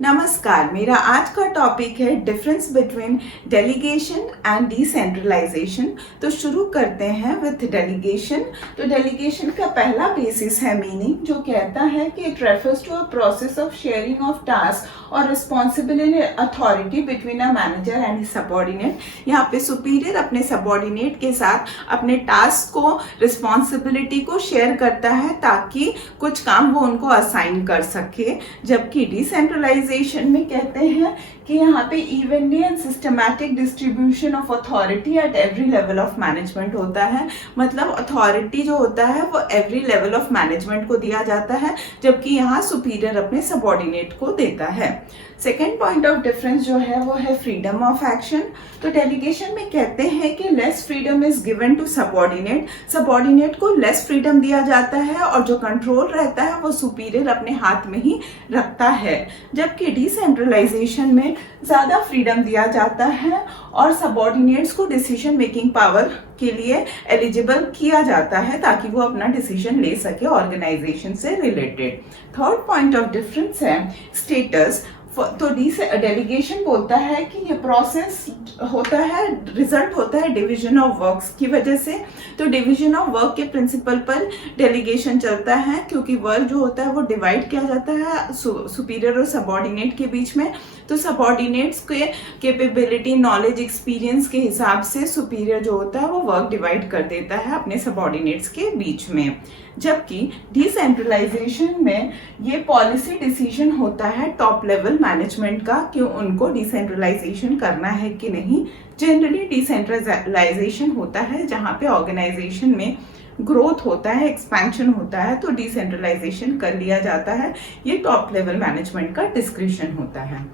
नमस्कार। मेरा आज का टॉपिक है difference between delegation and decentralization. तो शुरू करते हैं विथ डेलीगेशन। तो डेलीगेशन का पहला बेसिस है मीनिंग, जो कहता है कि it refers to a process of sharing of task और responsibility authority between a manager and his subordinate. यहाँ पे सुपीरियर अपने सबऑर्डिनेट के साथ अपने टास्क को, रिस्पॉन्सिबिलिटी को शेयर करता है ताकि कुछ काम वो उनको असाइन कर सके। जबकि डिसेंट्रलाइजेशन में कहते हैं कि यहाँ पे evenly and systematic distribution of authority at every level of management होता है। मतलब अथॉरिटी जो होता है वो एवरी लेवल ऑफ मैनेजमेंट को दिया जाता है, जबकि यहाँ सुपीरियर अपने सबऑर्डिनेट को देता है। सेकेंड पॉइंट ऑफ डिफरेंस जो है वो है फ्रीडम ऑफ एक्शन। तो डेलीगेशन में कहते हैं कि less freedom is given to subordinate. Subordinate को लेस फ्रीडम दिया जाता है और जो कंट्रोल रहता है वो सुपीरियर अपने हाथ में ही रखता है। जबकि डिसेंट्रलाइजेशन में ज्यादा फ्रीडम दिया जाता है और सबऑर्डिनेट्स को डिसीजन मेकिंग पावर के लिए एलिजिबल किया जाता है ताकि वो अपना डिसीजन ले सके ऑर्गेनाइजेशन से related. Third point of difference है स्टेटस। तो डेलीगेशन बोलता है कि ये प्रोसेस होता है, रिजल्ट होता है डिवीजन ऑफ वर्क्स की वजह से। तो डिवीजन ऑफ वर्क के प्रिंसिपल पर डेलीगेशन चलता है, क्योंकि वर्क जो होता है वो डिवाइड किया जाता है सुपीरियर और सबऑर्डिनेट के बीच में। तो सबऑर्डिनेट्स के कैपेबिलिटी, नॉलेज, एक्सपीरियंस के हिसाब से सुपीरियर जो होता है वो वर्क डिवाइड कर देता है अपने सबऑर्डिनेट्स के बीच में। जबकि डिसेंट्रलाइजेशन में ये पॉलिसी डिसीजन होता है टॉप लेवल मैनेजमेंट का कि उनको डिसेंट्रलाइजेशन करना है कि नहीं। जनरली डिसेंट्रलाइजेशन होता है जहाँ पे ऑर्गेनाइजेशन में ग्रोथ होता है, एक्सपेंशन होता है, तो डिसेंट्रलाइजेशन कर लिया जाता है। ये टॉप लेवल मैनेजमेंट का डिस्क्रिप्शन होता है।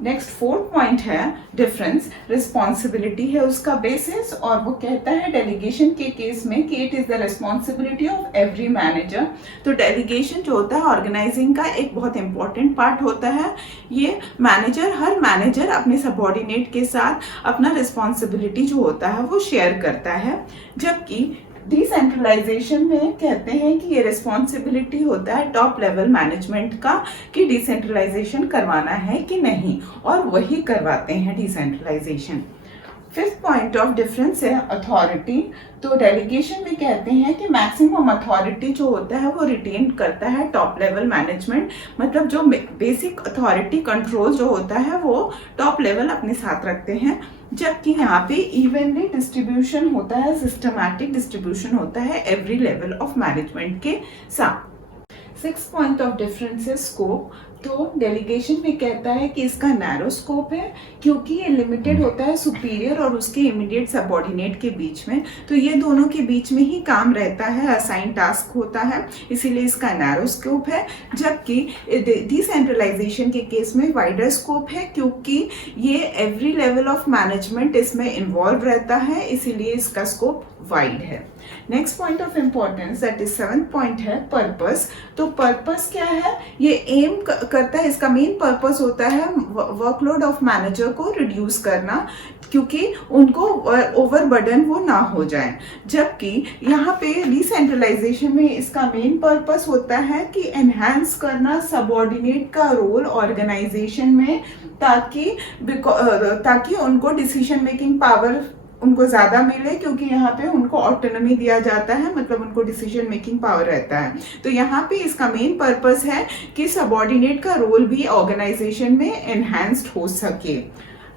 नेक्स्ट फोर्थ पॉइंट है डिफरेंस। रिस्पॉन्सिबिलिटी है उसका बेसिस, और वो कहता है डेलीगेशन के केस में कि it is the responsibility of every manager. तो डेलीगेशन जो होता है ऑर्गेनाइजिंग का एक बहुत इंपॉर्टेंट पार्ट होता है। ये हर मैनेजर अपने सबऑर्डिनेट के साथ अपना रिस्पॉन्सिबिलिटी जो होता है वो शेयर करता है। जबकि डिसेंट्रलाइजेशन में कहते हैं कि ये रिस्पॉन्सिबिलिटी होता है टॉप लेवल मैनेजमेंट का कि डिसेंट्रलाइजेशन करवाना है कि नहीं, और वही करवाते हैं decentralization. Fifth point of difference है अथॉरिटी। तो डेलीगेशन में कहते हैं कि मैक्सिमम अथॉरिटी जो होता है वो रिटेन करता है टॉप लेवल मैनेजमेंट। मतलब जो बेसिक अथॉरिटी कंट्रोल जो होता है वो टॉप लेवल अपने साथ रखते हैं। जबकि यहाँ पे इवनली डिस्ट्रीब्यूशन होता है, सिस्टमैटिक डिस्ट्रीब्यूशन होता है एवरी लेवल ऑफ मैनेजमेंट के साथ। सिक्स पॉइंट ऑफ डिफरेंस है स्कोप। तो डेलीगेशन में कहता है कि इसका नैरो स्कोप है, क्योंकि ये लिमिटेड होता है सुपीरियर और उसके इमीडिएट सबऑर्डिनेट के बीच में। तो ये दोनों के बीच में ही काम रहता है, असाइन टास्क होता है, इसीलिए इसका नैरो स्कोप है। जबकि डिसेंट्रलाइजेशन के केस में वाइडर स्कोप है, क्योंकि ये एवरी लेवल ऑफ मैनेजमेंट इसमें इन्वॉल्व रहता है, इसीलिए इसका स्कोप वाइड है। Next point of importance that is seventh point है पर्पस। तो पर्पस क्या है? ये एम करता है, इसका मेन पर्पस होता है वर्कलोड ऑफ मैनेजर को रिड्यूस करना, क्योंकि उनको ओवरबर्डन वो ना हो जाए। जबकि यहाँ पे डिसेंट्रलाइजेशन में इसका मेन पर्पस होता है कि एनहांस करना सबऑर्डिनेट का रोल ऑर्गेनाइजेशन में, ताकि उनको डिसीजन मेकिंग पावर उनको ज्यादा मिले, क्योंकि यहाँ पे उनको ऑटोनॉमी दिया जाता है, मतलब उनको डिसीजन मेकिंग पावर रहता है। तो यहाँ पे इसका मेन पर्पस है कि सबऑर्डिनेट का रोल भी ऑर्गेनाइजेशन में एनहांस्ड हो सके।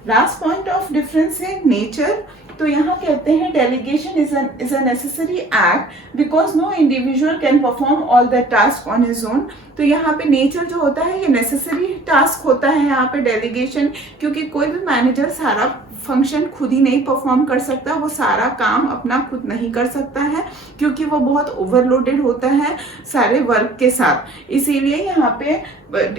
लास्ट पॉइंट ऑफ डिफरेंस है नेचर। तो यहाँ कहते हैं delegation is a necessary act because no individual can perform all the task on his own. तो यहाँ पे नेचर जो होता है ये नेसेसरी टास्क होता है यहाँ पे डेलीगेशन, क्योंकि कोई भी मैनेजर सारा फंक्शन खुद ही नहीं परफॉर्म कर सकता, वो सारा काम अपना खुद नहीं कर सकता है, क्योंकि वो बहुत ओवरलोडेड होता है सारे वर्क के साथ। इसीलिए यहाँ पे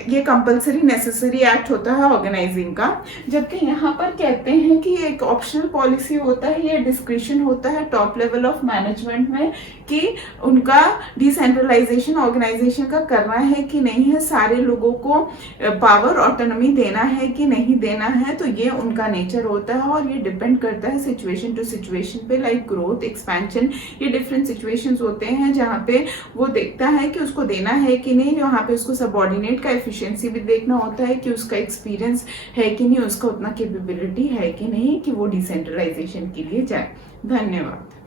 ये कंपलसरी नेसेसरी एक्ट होता है ऑर्गेनाइजिंग का। जबकि यहाँ पर कहते हैं कि ये एक ऑप्शनल पॉलिसी होता है, ये डिस्क्रिशन होता है टॉप लेवल ऑफ मैनेजमेंट में कि उनका डिसेंट्रलाइजेशन ऑर्गेनाइजेशन का करना है कि नहीं है, सारे लोगों को पावर ऑटोनॉमी देना है कि नहीं देना है, तो ये उनका नेचर होता है और ये डिपेंड करता है सिचुएशन टू सिचुएशन पे। लाइक ग्रोथ, एक्सपेंशन, ये डिफरेंट सिचुएशंस होते हैं जहाँ पे वो देखता है कि उसको देना है कि नहीं, वहाँ पे उसको सबऑर्डिनेट का एफिशिएंसी भी देखना होता है कि उसका एक्सपीरियंस है कि नहीं, उसका उतना कैपेबिलिटी है कि नहीं कि वो डिसेंट्रलाइजेशन के लिए जाए। धन्यवाद।